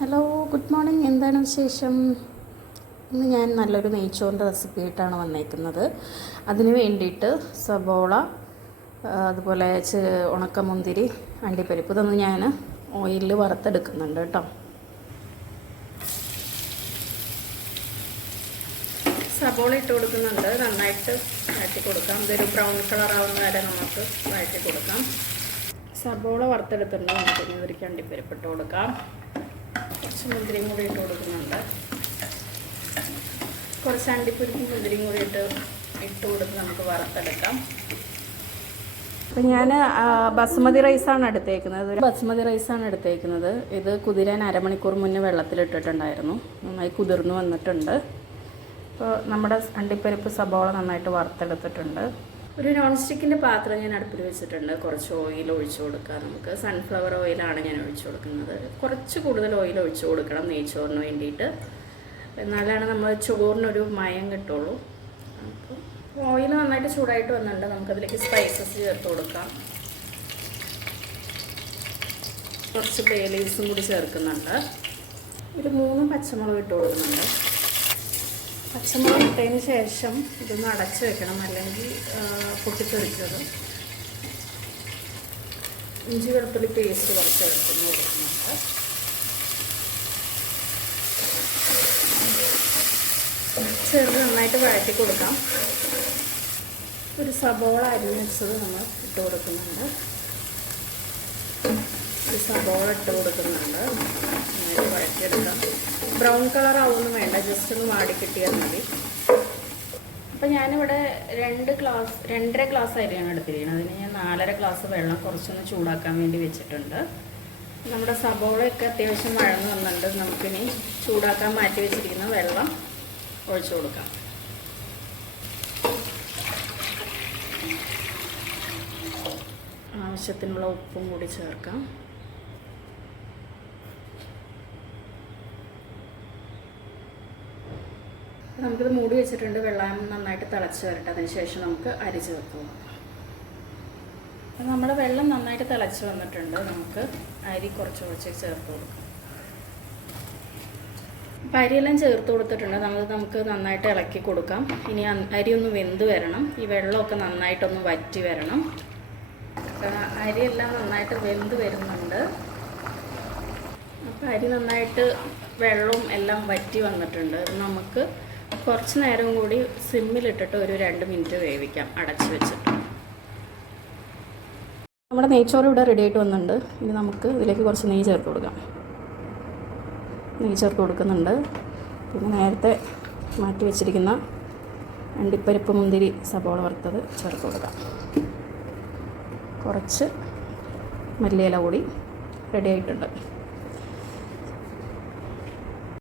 Hello, good morning. എന്താണ് വിശേഷം? ഇന്ന് ഞാൻ നല്ലൊരു നെയ്ച്ചോറിൻ്റെ റെസിപ്പി ആയിട്ടാണ് വന്നേക്കുന്നത്. അതിന് വേണ്ടിയിട്ട് സബോള, അതുപോലെ ഉണക്കമുന്തിരി, അണ്ടിപ്പരിപ്പ് ഇതൊന്ന് ഞാൻ ഓയിലിൽ വറുത്തെടുക്കുന്നുണ്ട് കേട്ടോ. സബോള ഇട്ട് കൊടുക്കുന്നുണ്ട്, നന്നായിട്ട് വഴറ്റി കൊടുക്കാം. ഇതൊരു ബ്രൗൺ കളർ ആവുന്ന വരെ നമുക്ക് വഴറ്റി കൊടുക്കാം. സബോള വറുത്തെടുത്തിട്ടുണ്ട്, നമുക്ക് ഇതിലേക്ക് അണ്ടിപ്പരിപ്പ് ഇട്ട് കൊടുക്കാം. കുറച്ച് മുന്തിരിയും കൂടി ഇട്ട് കൊടുക്കുന്നുണ്ട്. കുറച്ച് അണ്ടിപ്പരിപ്പും മുന്തിരിയും കൂടി ഇട്ട് കൊടുത്ത് നമുക്ക് വറുത്തെടുക്കാം. അപ്പം ഞാൻ ബസുമതി റൈസാണ് എടുത്തേക്കുന്നത്. ഇത് കുതിരാൻ അരമണിക്കൂർ മുന്നേ വെള്ളത്തിലിട്ടിട്ടുണ്ടായിരുന്നു. നന്നായി കുതിർന്ന് വന്നിട്ടുണ്ട്. അപ്പോൾ നമ്മുടെ അണ്ടിപ്പരിപ്പ് സബോള നന്നായിട്ട് വറുത്തെടുത്തിട്ടുണ്ട്. ഒരു നോൺ സ്റ്റിക്കിൻ്റെ പാത്രം ഞാൻ അടുപ്പിൽ വെച്ചിട്ടുണ്ട്. കുറച്ച് ഓയിൽ ഒഴിച്ചു കൊടുക്കുക. നമുക്ക് സൺഫ്ലവർ ഓയിലാണ് ഞാൻ ഒഴിച്ചു കൊടുക്കുന്നത്. കുറച്ച് കൂടുതൽ ഓയിൽ ഒഴിച്ചു കൊടുക്കണം നെയ്ച്ചോറിന് വേണ്ടിയിട്ട്. എന്നാലാണ് നമ്മൾ ചോറിനൊരു മയം കിട്ടുള്ളൂ. അപ്പോൾ ഓയിൽ നന്നായിട്ട് ചൂടായിട്ട് വന്നിട്ടുണ്ട്. നമുക്കതിലേക്ക് സ്പൈസസ് ചേർത്ത് കൊടുക്കാം. കുറച്ച് ബേ ലീവ്സും കൂടി ചേർക്കുന്നുണ്ട്. ഒരു 3 പച്ചമുളക് ഇട്ട് കൊടുക്കുന്നുണ്ട്. പച്ചമുളക് ഇട്ടതിന് ശേഷം ഇതൊന്ന് അടച്ച് വെക്കണം, അല്ലെങ്കിൽ പൊട്ടിത്തെറിക്കരുത്. ഇഞ്ചി വെളുത്തുള്ളി പേസ്റ്റ് കുറച്ച് എടുക്കുന്നു കൊടുക്കുന്നുണ്ട്. ചെറുത് നന്നായിട്ട് വഴറ്റി കൊടുക്കാം. ഒരു സബോള അരിഞ്ഞ് വെച്ചത് നമ്മൾ ഇട്ട് കൊടുക്കുന്നുണ്ട്. ഒരു സബോള ഇട്ട് കൊടുക്കുന്നുണ്ട്. നന്നായിട്ട് വഴറ്റിയെടുക്കാം. ബ്രൗൺ കളർ ആവുമൊന്നും വേണ്ട, ജസ്റ്റ് ഒന്ന് വാടി കിട്ടിയാൽ മതി. അപ്പം ഞാനിവിടെ 2.5 ഗ്ലാസ് അരിയാണ് എടുത്തിരിക്കുന്നത്. അതിന് ഞാൻ 4.5 ഗ്ലാസ് വെള്ളം കുറച്ചൊന്ന് ചൂടാക്കാൻ വേണ്ടി വെച്ചിട്ടുണ്ട്. നമ്മുടെ സബോളയൊക്കെ അത്യാവശ്യം വഴന്ന് വന്നിട്ടുണ്ട്. നമുക്കിനി ചൂടാക്കാൻ മാറ്റി വെച്ചിരിക്കുന്ന വെള്ളം ഒഴിച്ചു കൊടുക്കാം. ആവശ്യത്തിനുള്ള ഉപ്പും കൂടി ചേർക്കാം. നമുക്കിത് മൂടി വെച്ചിട്ടുണ്ട്. വെള്ളം നന്നായിട്ട് തിളച്ച് വരട്ടെ. അതിനുശേഷം നമുക്ക് അരി ചേർത്ത് കൊടുക്കാം. നമ്മുടെ വെള്ളം നന്നായിട്ട് തിളച്ച് വന്നിട്ടുണ്ട്. നമുക്ക് അരി കുറച്ച് ചേർത്ത് കൊടുക്കാം. അപ്പം അരിയെല്ലാം ചേർത്ത് കൊടുത്തിട്ടുണ്ട്. നമുക്ക് നന്നായിട്ട് ഇളക്കി കൊടുക്കാം. ഇനി അരി ഒന്ന് വെന്ത് വരണം. ഈ വെള്ളമൊക്കെ നന്നായിട്ടൊന്ന് വറ്റി വരണം. അരിയെല്ലാം നന്നായിട്ട് വെന്ത് വരുന്നുണ്ട്. അപ്പം അരി നന്നായിട്ട് വെള്ളവും എല്ലാം വറ്റി വന്നിട്ടുണ്ട്. നമുക്ക് കുറച്ച് നേരം കൂടി സിമ്മിലിട്ടിട്ട് ഒരു 2 മിനിറ്റ് വേവിക്കാം, അടച്ച് വെച്ചിട്ട്. നമ്മുടെ നെയ്ച്ചോറ് ഇവിടെ റെഡി ആയിട്ട് വന്നിട്ടുണ്ട്. ഇനി നമുക്ക് ഇതിലേക്ക് കുറച്ച് നെയ്യ് ചേർത്ത് കൊടുക്കാം. നെയ്യ് ചേർത്ത് കൊടുക്കുന്നുണ്ട്. പിന്നെ നേരത്തെ മാറ്റി വെച്ചിരിക്കുന്ന അണ്ടിപ്പരിപ്പ്, മുന്തിരി, സബോള വറുത്തത് ചേർത്ത് കൊടുക്കാം. കുറച്ച് മല്ലിയില കൂടി റെഡി ആയിട്ടുണ്ട്.